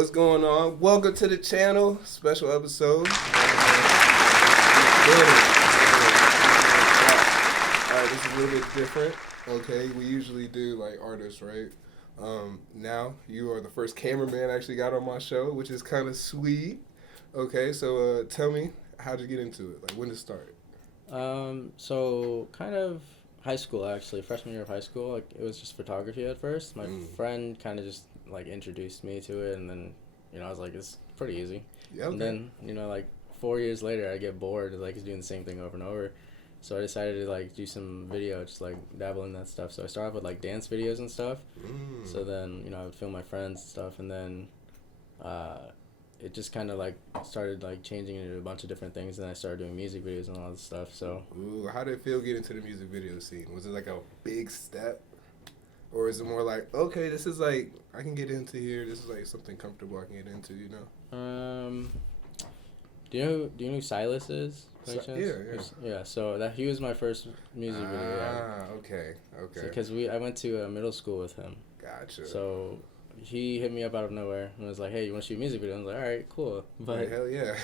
What's going on? Welcome to the channel. Special episode. Alright, this is a little bit different. Okay, we usually do like artists, right? Now you are the first cameraman I actually got on my show, which is kind of sweet. Okay, so tell me, how'd you get into it? Like, when did it start? So kind of high school, actually, freshman year of high school. Like, it was just photography at first. My friend kind of just like introduced me to it, and then I was like, it's pretty easy. Yeah. Okay. And then like 4 years later, I get bored like doing the same thing over and over. So I decided to like do some video, just like dabble in that stuff. So I started with like dance videos and stuff. So then I would film my friends and stuff, and then it just kind of like started like changing into a bunch of different things, and I started doing music videos and all this stuff. So how did it feel getting into the music video scene? Was it like a big step, or is it more like, okay, this is like I can get into here, this is like something comfortable I can get into, Do you know who Silas is? Yeah. So he was my first music video. Okay. Because I went to middle school with him. Gotcha. So he hit me up out of nowhere and was like, "Hey, you want to shoot a music video?" I was like, "All right, cool." But hell yeah.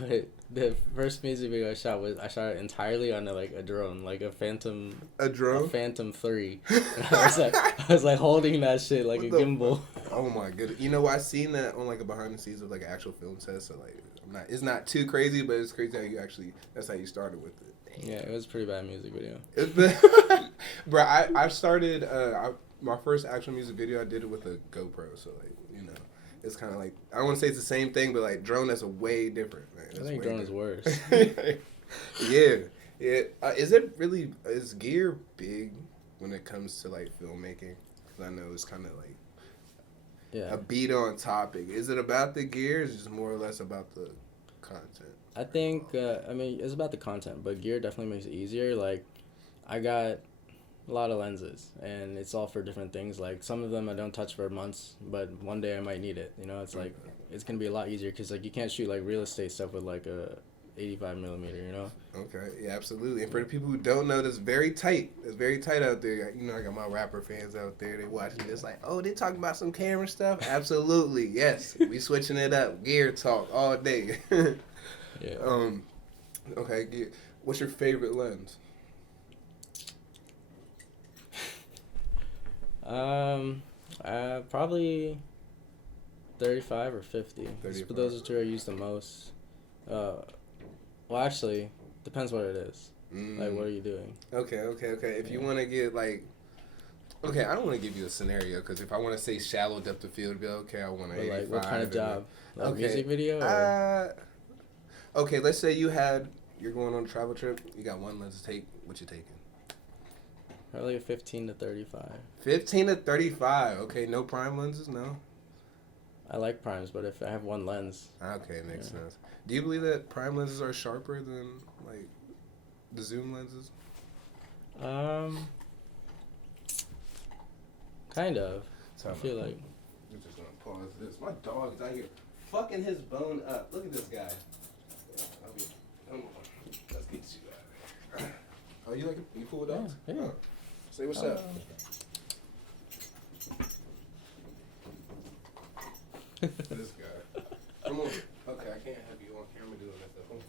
but the first music video I shot it entirely on a drone, like a Phantom. A drone? A Phantom 3. And I was like holding that shit like a gimbal. Oh my goodness! I seen that on like a behind the scenes of like an actual film set. So like, it's not too crazy, but it's crazy how that's how you started with it. Damn. Yeah, it was a pretty bad music video. Bro, I started my first actual music video. I did it with a GoPro, so like it's kind of like, I don't want to say it's the same thing, but like drone, that's a way different. Man. I think drone is worse. Yeah. Is gear big when it comes to like filmmaking? Because I know it's kind of like a beat on topic. Is it about the gear? Or is it just more or less about the content? I think it's about the content, but gear definitely makes it easier. Like, I got a lot of lenses, and it's all for different things. Like, some of them I don't touch for months, but one day I might need it. It's like it's gonna be a lot easier because like you can't shoot like real estate stuff with like a 85 millimeter. Okay, yeah, absolutely. And for the people who don't know, that's very tight. It's very tight out there. I got my rapper fans out there. They watching this like, oh, they talking about some camera stuff. Absolutely, yes. We switching it up. Gear talk all day. Yeah. Okay. Gear. What's your favorite lens? Probably 35 or 50. 35. But those are two I use the most. Well, actually, depends what it is. Like, what are you doing? Okay. If you want to get like, okay, I don't want to give you a scenario because if I want to say shallow depth of field, be like, okay, I want to. Like, what kind of job? Like music video? Okay, let's say you're going on a travel trip. You got one lens to take. What you taking? Probably a 15 to 35. 15 to 35. Okay, no prime lenses, no. I like primes, but if I have one lens. Okay, makes sense. Do you believe that prime lenses are sharper than like the zoom lenses? Kind of. I feel like. We're just gonna pause this. My dog's out here fucking his bone up. Look at this guy. Come on. Let's get you out of there. Oh, you cool with dogs? Yeah. Oh. Say what's up. This guy. Come on. Okay, I can't have you on camera doing that though.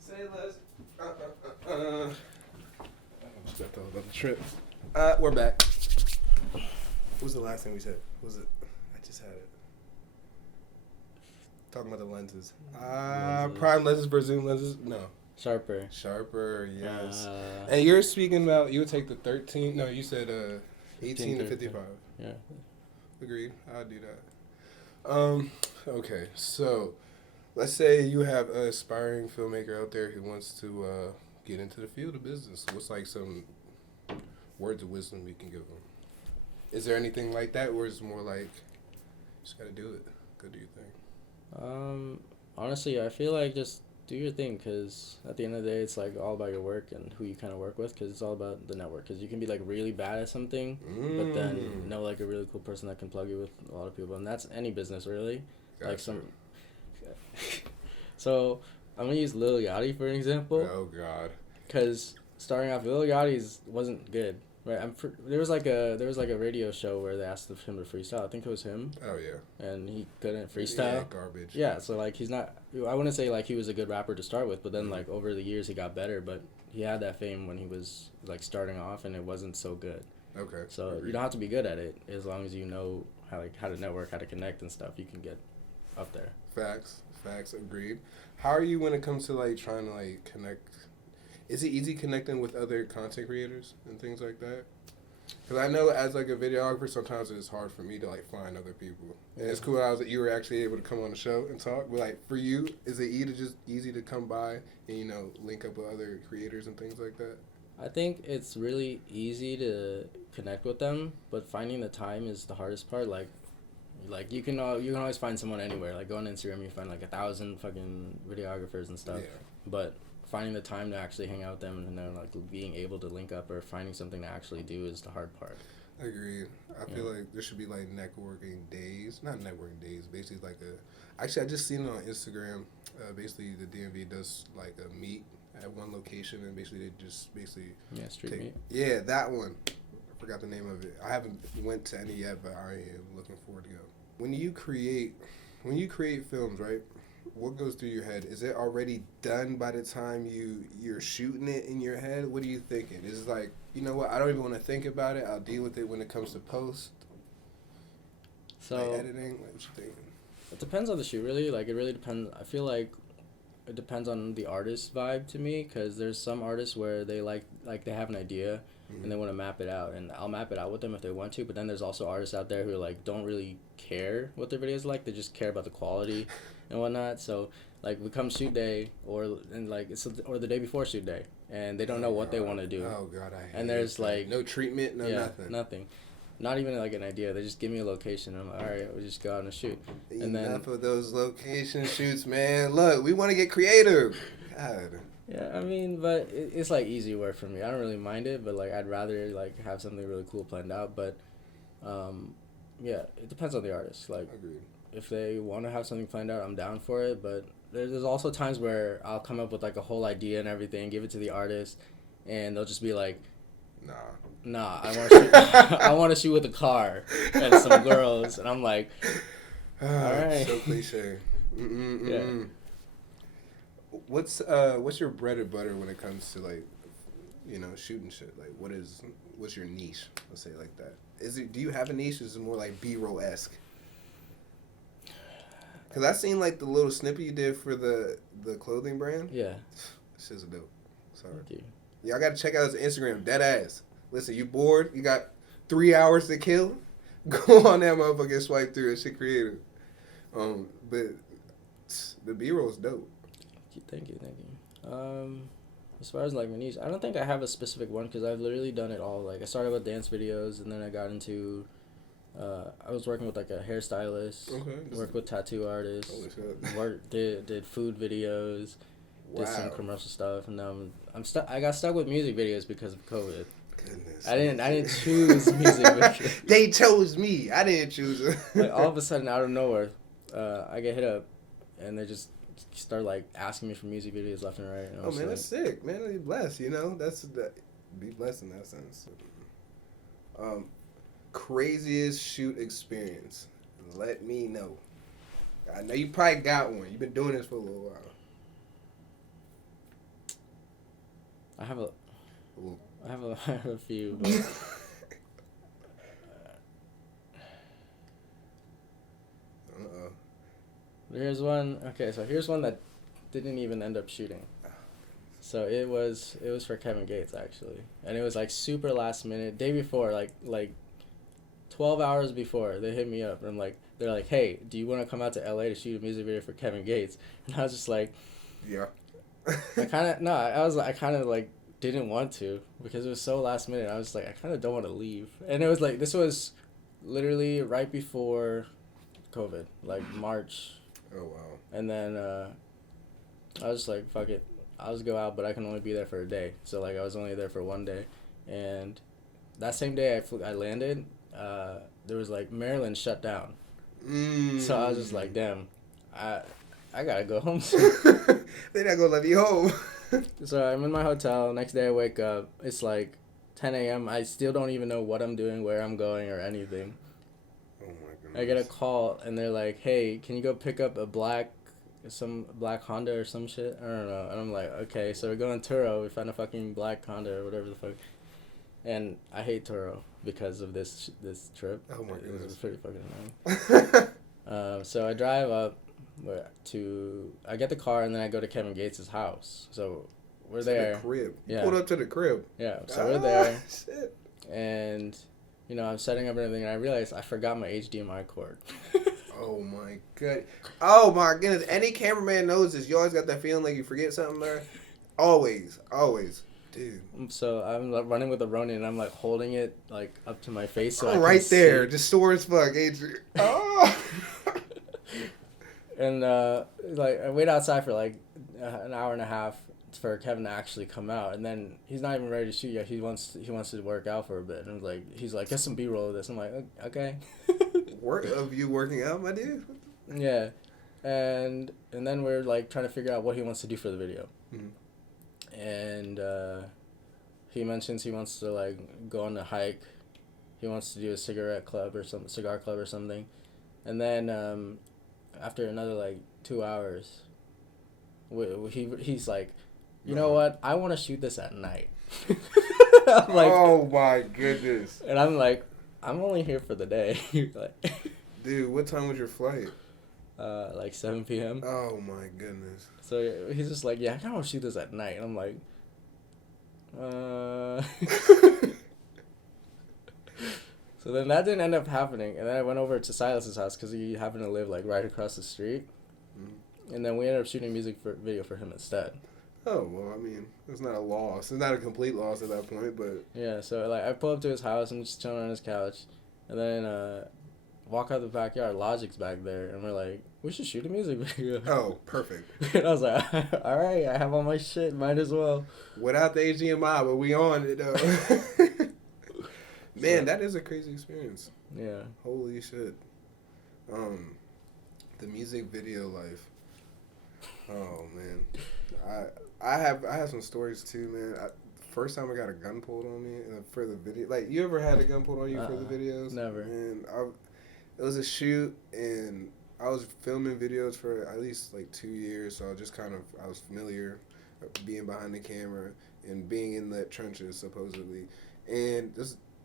Say less. Stepped on another trip. We're back. What was the last thing we said? Was it? I just had it. Talking about the lenses. Prime lenses versus zoom lenses? No. Sharper, yes. And you're speaking about, you would take the 13, no, you said 18 to 55. Yeah. Agreed. I'll do that. Okay, so let's say you have an aspiring filmmaker out there who wants to get into the field of business. What's like some words of wisdom you can give them? Is there anything like that, or is it more like, just gotta do it? Go do your thing? Honestly, I feel like just do your thing, because at the end of the day, it's like all about your work and who you kind of work with, because it's all about the network, because you can be like really bad at something, but then know like a really cool person that can plug you with a lot of people, and that's any business really. Gotcha. Like some so I'm gonna use Lil Yachty for an example. Oh God. Because starting off, Lil Yachty's wasn't good. Right, there was like a radio show where they asked him to freestyle. I think it was him. Oh yeah. And he couldn't freestyle. Yeah, garbage. Yeah, so like he's not. I wouldn't say like he was a good rapper to start with, but then like over the years he got better. But he had that fame when he was like starting off, and it wasn't so good. Okay. So Agreed. you don't have to be good at it, as long as you know how to network, how to connect and stuff. You can get up there. Facts. Agreed. How are you when it comes to like trying to like connect? Is it easy connecting with other content creators and things like that? Because I know as like a videographer, sometimes it's hard for me to like find other people. And it's cool that you were actually able to come on the show and talk. But like for you, is it easy to come by and link up with other creators and things like that? I think it's really easy to connect with them, but finding the time is the hardest part. Like you can always find someone anywhere. Like go on Instagram, you find like 1,000 fucking videographers and stuff. Yeah. But finding the time to actually hang out with them and then like being able to link up or finding something to actually do is the hard part. Agreed. I feel like there should be like networking days. Not networking days, basically like actually I just seen it on Instagram. Basically the DMV does like a meet at one location, and basically they just street meet. Yeah, that one. I forgot the name of it. I haven't went to any yet, but I am looking forward to go. When you create films, right? What goes through your head? Is it already done by the time you're shooting it in your head? What are you thinking? Is it like, you know what, I don't even want to think about it. I'll deal with it when it comes to post. So like editing, like what you thinking? It depends on the shoot, really. Like it really depends. I feel like it depends on the artist vibe to me, because there's some artists where they like they have an idea and they want to map it out, and I'll map it out with them if they want to. But then there's also artists out there who like don't really care what their videos like. They just care about the quality and whatnot. So like we come shoot day or the day before shoot day, and they don't know what they want to do. Oh God, I hate and there's like no treatment, nothing. Not even like an idea. They just give me a location. I'm like, all right, we'll just go out and shoot. And Enough of those location shoots, man. Look, we want to get creative. God. Yeah, I mean, but it's like easy work for me. I don't really mind it, but like I'd rather like have something really cool planned out. But yeah, it depends on the artist. Like, agreed. If they want to have something planned out, I'm down for it. But there's also times where I'll come up with like a whole idea and everything, give it to the artist, and they'll just be like, Nah, I want to shoot. I want to shoot with a car and some girls, and I'm like, all right. So cliche. Yeah. What's your bread and butter when it comes to like, shooting shit? Like, what's your niche? Let's say it like that. Do you have a niche? Or is it more like B-roll-esque? Because I seen like the little snippet you did for the clothing brand. Yeah. This is dope. Sorry. Thank you. Y'all got to check out his Instagram. Dead ass. Listen, you bored? You got 3 hours to kill? Go on that motherfucker and swipe through. That shit creative. But the B-roll is dope. Thank you. As far as like my niche, I don't think I have a specific one, because I've literally done it all. Like I started with dance videos, and then I got into I was working with like a hairstylist. Okay. Worked with tattoo artists. Holy shit. Did food videos. Wow. Did some commercial stuff, and I got stuck with music videos because of COVID. Goodness. I didn't choose music videos. They chose me. I didn't choose them. Like all of a sudden, out of nowhere, I get hit up, and they just start like asking me for music videos left and right. And oh man, that's sick, man. Be blessed, be blessed in that sense. Craziest shoot experience. Let me know. I know you probably got one. You've been doing this for a little while. I have a few. But here's one. Okay, so here's one that didn't even end up shooting. So it was for Kevin Gates, actually, and it was like super last minute, day before, like 12 hours before. They hit me up, and they're like, hey, do you want to come out to LA to shoot a music video for Kevin Gates? And I was just like, yeah. I kind of like didn't want to, because it was so last minute. I was like, I kind of don't want to leave. And it was like, this was literally right before COVID, like March. Oh wow. And then I was like, fuck it. I'll just go out, but I can only be there for a day. So, like, I was only there for one day. And that same day I landed, there was, like, Maryland shut down. So I was just like, damn, I gotta go home soon. They're not gonna let you home. So I'm in my hotel. Next day I wake up. It's like 10 a.m. I still don't even know what I'm doing, where I'm going, or anything. Oh my goodness. I get a call, and they're like, hey, can you go pick up some black Honda or some shit? I don't know. And I'm like, okay. So we go in Turo. We find a fucking black Honda or whatever the fuck. And I hate Turo because of this trip. Oh my goodness. It was pretty fucking annoying. So I drive up I get the car, and then I go to Kevin Gates' house. So we're there. The crib. You Yeah. pulled up to the crib. Yeah. So we're there. Shit. And, I'm setting up everything, and I realized I forgot my HDMI cord. Oh my god. Oh my goodness. Any cameraman knows this. You always got that feeling like you forget something there. Always. Dude. So I'm like, running with the Ronin, and I'm like holding it like up to my face. So I'm right there. Just sore as fuck, Adrian. Oh. And like I wait outside for like an hour and a half for Kevin to actually come out, and then he's not even ready to shoot yet. He wants to work out for a bit, and he's like, get some B-roll of this. I'm like, okay. Work of you working out, my dude. Yeah, and then we're like trying to figure out what he wants to do for the video, and he mentions he wants to like go on a hike. He wants to do a cigar club or something, and then after another like 2 hours, he's like, you know what? I want to shoot this at night. I'm like, oh my goodness. And I'm like, I'm only here for the day. Like, dude, what time was your flight? Like 7 p.m. Oh my goodness. So he's just like, yeah, I kind of want to shoot this at night. And I'm like, So then that didn't end up happening, and then I went over to Silas's house because he happened to live like right across the street, and then we ended up shooting a music video for him instead. Oh well, I mean, it's not a loss. It's not a complete loss at that point, but yeah. So like, I pull up to his house, I'm just chilling on his couch, and then walk out the backyard. Logic's back there, and we're like, we should shoot a music video. Oh, perfect. And I was like, all right, I have all my shit, might as well. Without the HDMI, but we on it though. Man, that is a crazy experience. Yeah. Holy shit. The music video life. Oh man, I have some stories too, man. First time I got a gun pulled on me for the video. Like, you ever had a gun pulled on you for the videos? Never. And it was a shoot, and I was filming videos for at least like 2 years, so I was familiar being behind the camera and being in the trenches supposedly. And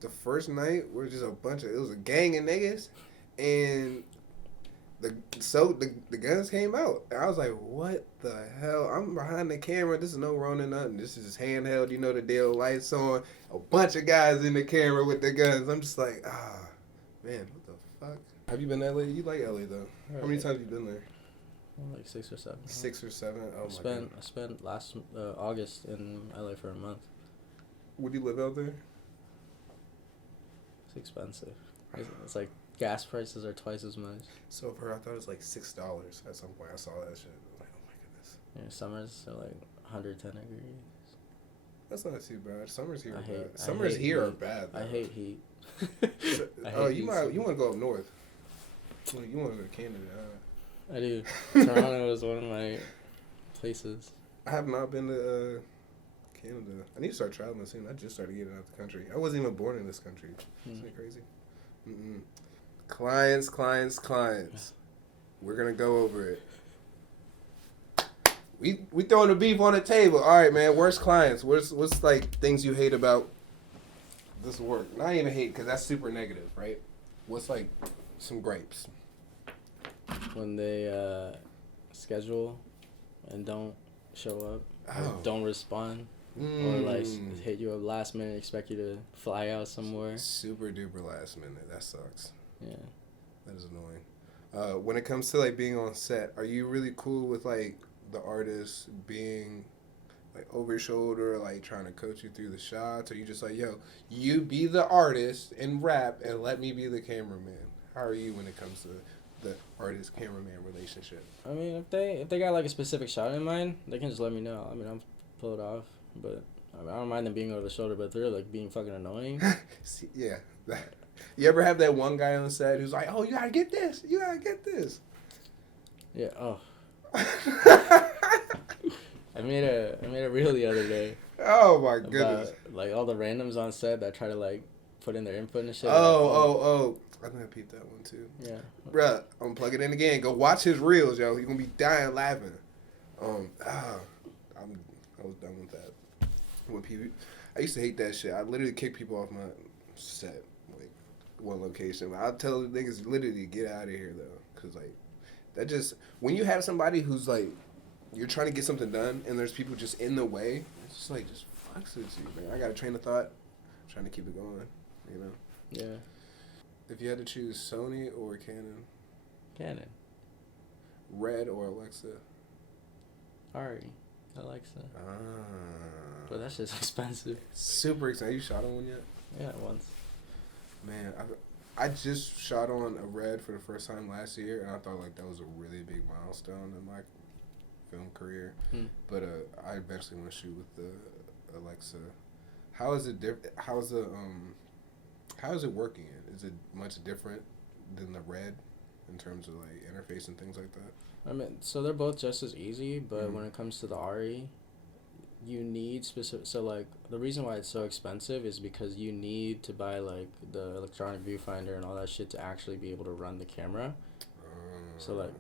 the first night, it was a gang of niggas, and the guns came out. And I was like, what the hell? I'm behind the camera. This is no Ronin nothing. This is handheld. You know the deal. Lights on. A bunch of guys in the camera with the guns. I'm just like, man, what the fuck? Have you been to LA? You like LA though. How many times have you been there? Like 6 or 7. 6 or 7? Oh my god. I spent last August in LA for a month. Would you live out there? It's expensive. It's like gas prices are twice as much. So for I thought it was like $6 at some point. I saw that shit. I was like, oh my goodness. Yeah, summers are like 110 degrees. That's not too bad. Summers here are bad. Though. I hate heat. You want to go up north. You want to go to Canada. I do. Toronto is one of my places. I have not been to Canada. I need to start traveling soon. I just started getting out the country. I wasn't even born in this country. Isn't it crazy? Clients. We're gonna go over it. We throwing the beef on the table. All right, man. Worst clients. What's like things you hate about this work? Not even hate, because that's super negative, right? What's like some gripes? When they schedule and don't show up, or don't respond, or like hit you up last minute, expect you to fly out somewhere. Super duper last minute. That sucks. Yeah. That is annoying. When it comes to like being on set, are you really cool with like the artist being like over your shoulder, like trying to coach you through the shots? Or you just like, yo, you be the artist and rap and let me be the cameraman? How are you when it comes to the artist cameraman relationship? I mean, if they got like a specific shot in mind, they can just let me know. I mean, I'll pull it off, but I mean, I don't mind them being over the shoulder. But if they're like being fucking annoying. See, yeah. You ever have that one guy on set who's like, "Oh, you gotta get this. You gotta get this." Yeah. Oh. I made a reel the other day. Oh my goodness! About, like all the randoms on set that try to like put in their input and shit. Oh! I'm gonna peep that one too. Yeah. Bruh, I'm gonna plug it in again. Go watch his reels, yo. You're gonna be dying laughing. I was done with that. When people, I used to hate that shit. I literally kick people off my set, like one location. I'll tell the niggas literally get out of here though, cause like that just when you have somebody who's like you're trying to get something done and there's people just in the way, it's just like just fucks with you, man. I got a train of thought, I'm trying to keep it going, you know. Yeah. If you had to choose Sony or Canon, Canon. Red or Alexa? Ari. Alexa. Ah. But that shit's expensive. Super excited. You shot on one yet? Yeah, once. Man, I just shot on a Red for the first time last year, and I thought like that was a really big milestone in my film career. But I eventually want to shoot with the Alexa. How is it different? How is it working? Is it much different than the Red in terms of like interface and things like that? I mean, so they're both just as easy, but when it comes to the Ari, you need specific. So like the reason why it's so expensive is because you need to buy like the electronic viewfinder and all that shit to actually be able to run the camera. So like,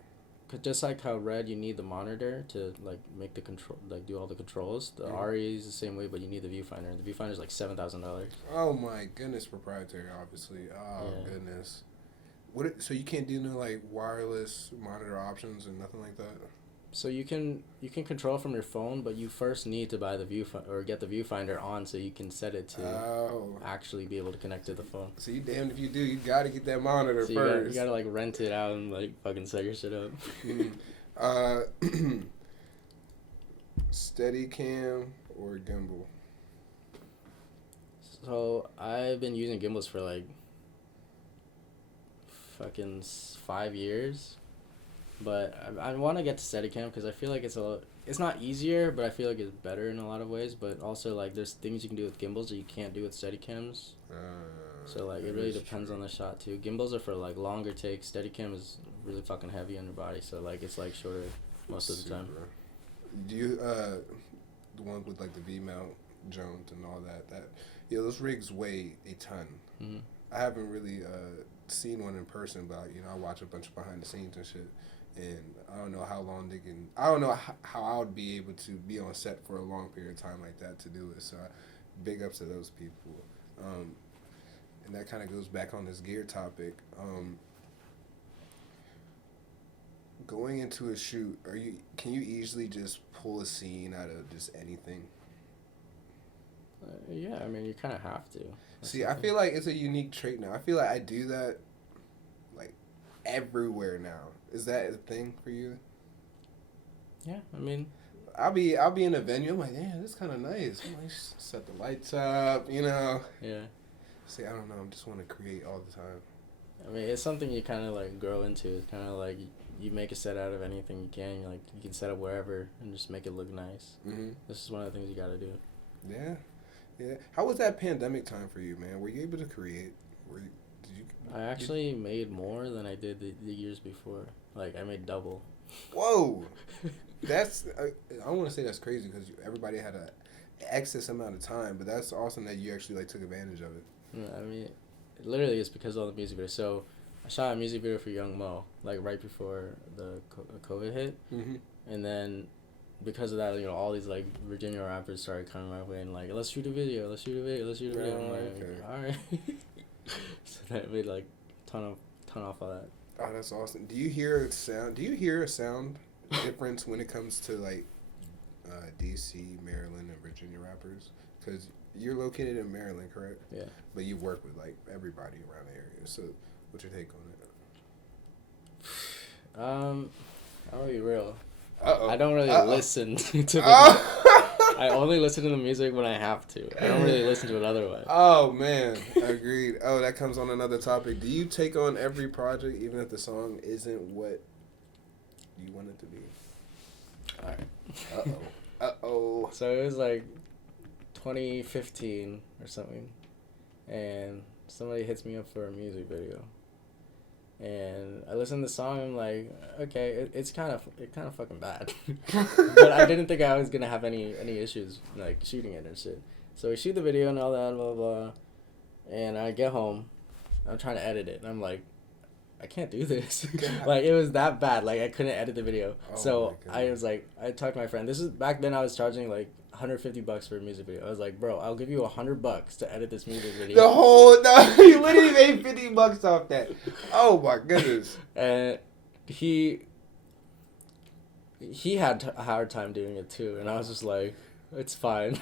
cause just like how Red, you need the monitor to like make the control, like do all the controls. The Ari is the same way, but you need the viewfinder. The viewfinder is like $7,000. Oh my goodness, proprietary, obviously. Oh yeah. Goodness. So you can't do no like wireless monitor options and nothing like that? So you can control from your phone, but you first need to buy the viewfinder or get the viewfinder on so you can set it to actually be able to connect to the phone. So you damned if you do. You gotta get that monitor so first. You gotta like rent it out and like fucking set your shit up. Steadicam or gimbal? So I've been using gimbals for like fucking 5 years. But I want to get to Steadicam because I feel like it's not easier, but I feel like it's better in a lot of ways. But also, like, there's things you can do with gimbals that you can't do with Steadicams. So, like, it really depends on the shot, too. Gimbals are for, like, longer takes. Steadicam is really fucking heavy on your body. So, like, it's, like, shorter most of the time. Do you, the one with, like, the V-mount joint and all that, yeah, those rigs weigh a ton. Mm-hmm. I haven't really seen one in person, but, you know, I watch a bunch of behind the scenes and shit. And I don't know how long they can. I don't know how I would be able to be on set for a long period of time like that to do it. So, big ups to those people. And that kind of goes back on this gear topic. Going into a shoot, can you easily just pull a scene out of just anything? Yeah, I mean you kind of have to. See, I feel like it's a unique trait now. I feel like I do that, like, everywhere now. Is that a thing for you? Yeah, I mean, I'll be in a venue. I'm like, damn, this is kind of nice. I'm like, set the lights up, you know. Yeah. See, I don't know. I just want to create all the time. I mean, it's something you kind of like grow into. It's kind of like you make a set out of anything you can. Like you can set up wherever and just make it look nice. Mm-hmm. This is one of the things you got to do. Yeah, yeah. How was that pandemic time for you, man? Were you able to create? I actually made more than I did the years before. Like, I made double. Whoa! That's, I don't want to say that's crazy because everybody had an excess amount of time, but that's awesome that you actually, like, took advantage of it. Yeah, I mean, literally it's because of all the music videos. So, I shot a music video for Young Mo, like, right before the COVID hit. Mm-hmm. And then, because of that, you know, all these, like, Virginia rappers started coming my way and, like, let's shoot a video. I'm like, okay. All right. So that made like ton off all that. Oh, that's awesome. Do you hear a sound difference when it comes to like DC, Maryland, and Virginia rappers? Because you're located in Maryland, correct? Yeah. But you work with like everybody around the area. So, what's your take on it? I'll be real. Uh-oh. I don't really listen to the. I only listen to the music when I have to. I don't really listen to it otherwise. Oh man, agreed. Oh, that comes on another topic. Do you take on every project even if the song isn't what you want it to be? All right. Uh-oh. So it was like 2015 or something, and somebody hits me up for a music video. And I listened to the song. I'm like, okay, it's kind of fucking bad, but I didn't think I was gonna have any issues like shooting it and shit. So we shoot the video and all that, blah blah. And I get home, I'm trying to edit it, and I'm like, I can't do this. Like it was that bad. Like I couldn't edit the video. Oh So I was like, I talked to my friend. This is back then. I was charging like $150 for a music video. I was like, bro, I'll give you $100 to edit this music video. You literally made $50 off that. Oh my goodness. And he had a hard time doing it too, and I was just like, it's fine.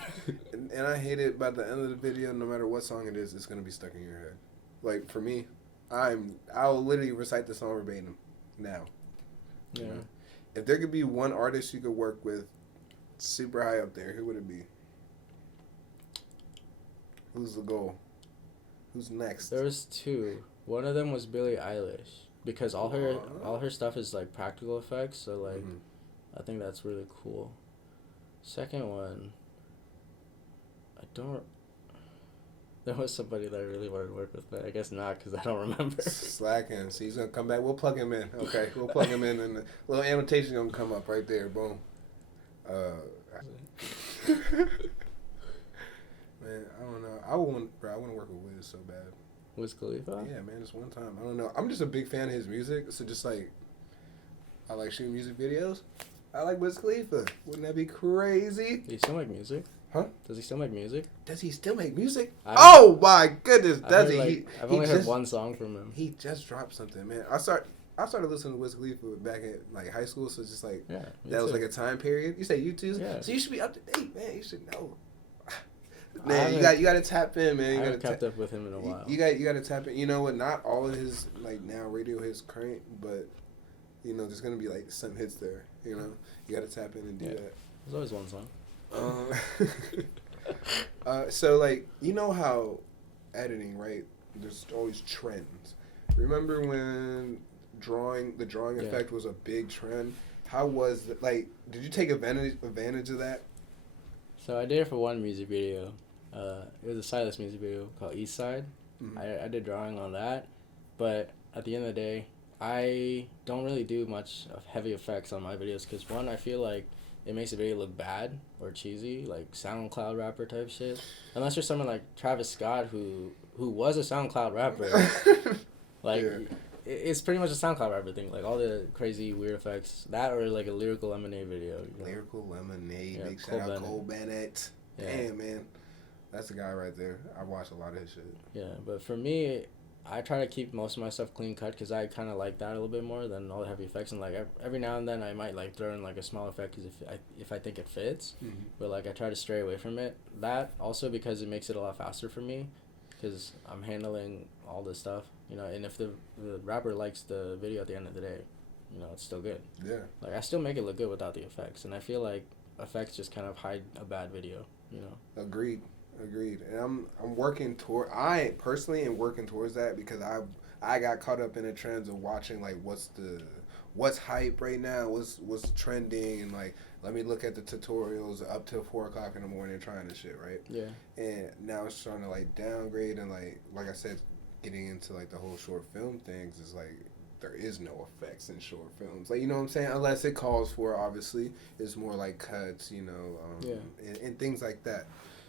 And I hate it. By the end of the video, no matter what song it is, it's gonna be stuck in your head. Like for me, I'll literally recite the song verbatim now. Yeah. You know? If there could be one artist you could work with super high up there, who would it be? Who's the goal? Who's next? There was two. One of them was Billie Eilish, because all her stuff is like practical effects, so like I think that's really cool. Second one, there was somebody that I really wanted to work with, but I guess not because I don't remember. Slacking. So he's gonna come back. We'll plug him in. Okay, we'll plug him in, and the little annotation gonna come up right there. Boom. Man, I don't know. I want to work with Wiz so bad. Wiz Khalifa? Yeah, man, just one time. I don't know. I'm just a big fan of his music, so just like I like shooting music videos. I like Wiz Khalifa. Wouldn't that be crazy? Do you still make music? Huh? Does he still make music? Does he still make music? Oh my goodness, does he? Like, I've only heard one song from him. He just dropped something, man. I started listening to Wiz Khalifa back in like high school, so it's just like that was like a time period. You say you too, so you should be up to date, man. You should know. Man, you got to tap in, man. I haven't kept up with him in a while. You got to tap in. You know what? Not all of his like now radio hits current, but you know there's gonna be like some hits there. You know, you got to tap in and do that. There's always one song. So like you know how editing, right? There's always trends. Remember when the drawing effect was a big trend? How was it, like? Did you take advantage of that? So I did it for one music video. It was a Silas music video called East Side. Mm-hmm. I did drawing on that, but at the end of the day, I don't really do much of heavy effects on my videos because one, I feel like it makes the video look bad or cheesy, like SoundCloud rapper type shit. Unless you're someone like Travis Scott who was a SoundCloud rapper. Like, it's pretty much a SoundCloud rapper thing. Like, all the crazy weird effects. That or, like, a Lyrical Lemonade video. You know? Lyrical Lemonade. Big shout out Cole Bennett. Yeah. Damn, man. That's the guy right there. I watch a lot of his shit. Yeah, but for me, I try to keep most of my stuff clean cut because I kind of like that a little bit more than all the heavy effects. And, like, every now and then I might, like, throw in, like, a small effect because if I think it fits. Mm-hmm. But, like, I try to stray away from it. That also because it makes it a lot faster for me because I'm handling all this stuff. You know, and if the rapper likes the video at the end of the day, you know, it's still good. Yeah. Like, I still make it look good without the effects. And I feel like effects just kind of hide a bad video, you know? Agreed. And I'm working toward, I personally am working towards that because I got caught up in the trends of watching, like, what's hype right now, what's trending, and, like, let me look at the tutorials up till 4 o'clock in the morning trying this shit, right? Yeah. And now it's trying to, like, downgrade and, like I said, getting into like the whole short film things is like there is no effects in short films, like, you know what I'm saying, unless it calls for it. Obviously it's more like cuts, you know, and things like that,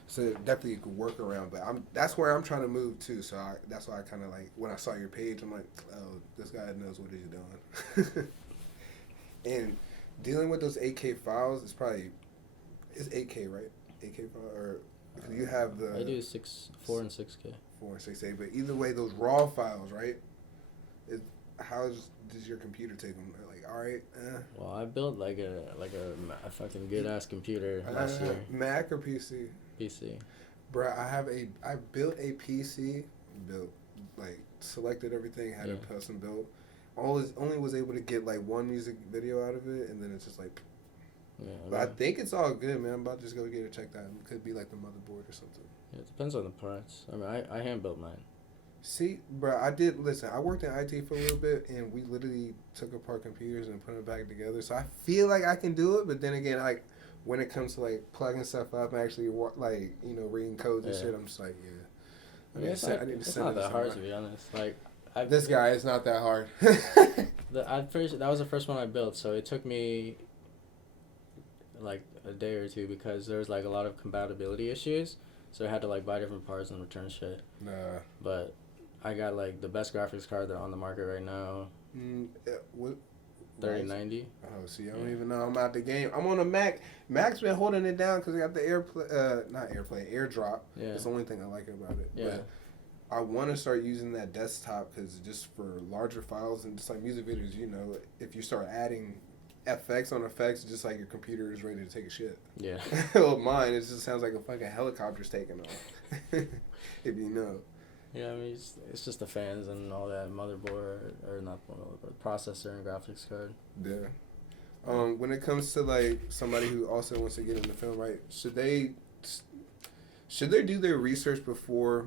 so definitely you could work around, but that's where I'm trying to move to, so that's why I kind of like when I saw your page I'm like, oh, this guy knows what he's doing. And dealing with those 8K files is probably, it's 8K, right? 8K file, or you have the I do 4 and 6K. 4 and 6A, but either way, those raw files, right? How does your computer take them? Like, all right. Well, I built like a fucking good ass computer last year. Mac or PC? PC. Bruh, I built a PC, selected everything, had it custom built. Only was able to get like one music video out of it, and then it's just like Yeah, But I think it's all good, man. I'm about to just go get it checked out. It could be like the motherboard or something. it depends on the parts. I mean, I hand built mine. See, bro, I worked in IT for a little bit, and we literally took apart computers and put them back together. So I feel like I can do it, but then again, like when it comes to like plugging stuff up and actually like reading codes and shit, I'm just like, yeah. I mean, it's not that hard to be honest. Like, this guy is not that hard. That was the first one I built, so it took me like a day or two because there was like a lot of compatibility issues, so I had to like buy different parts and return shit. Nah. But I got like the best graphics card that on the market right now. What? 3090. Oh, see, I don't even know. I'm out the game. I'm on a Mac. Mac's been holding it down because I got the AirDrop. Yeah. That's the only thing I like about it. Yeah. But I want to start using that desktop because just for larger files and just like music videos, if you start adding effects on effects, just like your computer is ready to take a shit. Yeah. Well, mine, it just sounds like a fucking helicopter's taking off. If you know. Yeah, I mean, it's just the fans and all that motherboard, or not motherboard, processor and graphics card. Yeah. When it comes to like somebody who also wants to get into film, right? Should they do their research before,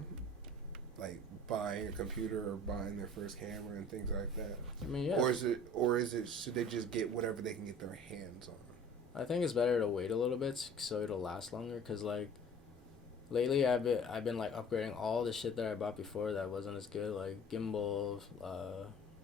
like buying a computer or buying their first camera and things like that? I mean, yeah. Or is it should they just get whatever they can get their hands on? I think it's better to wait a little bit so it'll last longer, cause like lately I've been like upgrading all the shit that I bought before that wasn't as good, like gimbals,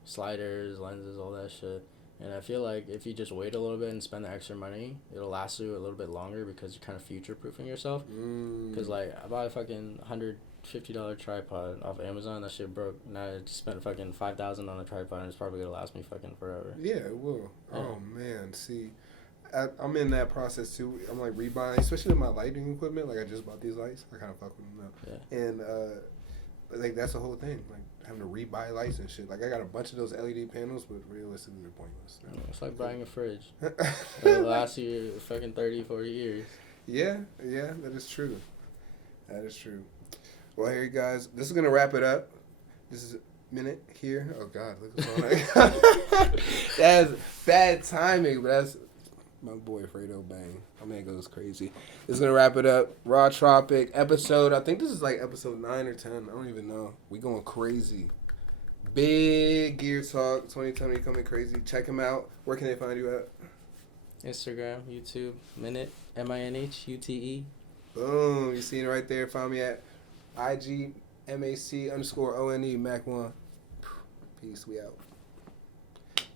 sliders, lenses, all that shit. And I feel like if you just wait a little bit and spend the extra money, it'll last you a little bit longer because you're kind of future-proofing yourself. Because, like, I bought a fucking $150 tripod off Amazon. That shit broke. Now I just spent fucking $5,000 on a tripod, and it's probably going to last me fucking forever. Yeah, it will. Yeah. Oh, man. See, I'm in that process, too. I'm, like, rebuying, especially with my lighting equipment. Like, I just bought these lights. I kind of fuck with them now. Yeah. And, like, that's the whole thing. Like, having to rebuy lights and shit. Like, I got a bunch of those LED panels, but realistically, they're pointless. It's like buying a fridge. It'll last you fucking 30, 40 years. Yeah, that is true. That is true. Well, here you guys. This is going to wrap it up. This is Minute here. Oh, God. Look what's on there. That's bad timing, but that's my boy Fredo Bang. My man goes crazy. This is going to wrap it up. Raw Tropic episode. I think this is like episode 9 or 10. I don't even know. We going crazy. Big Gear Talk 2020 coming crazy. Check him out. Where can they find you at? Instagram, YouTube, Minute, MINHUTE. Boom. You seen it right there. Find me at IG MAC_ONE Mac1. Peace. We out.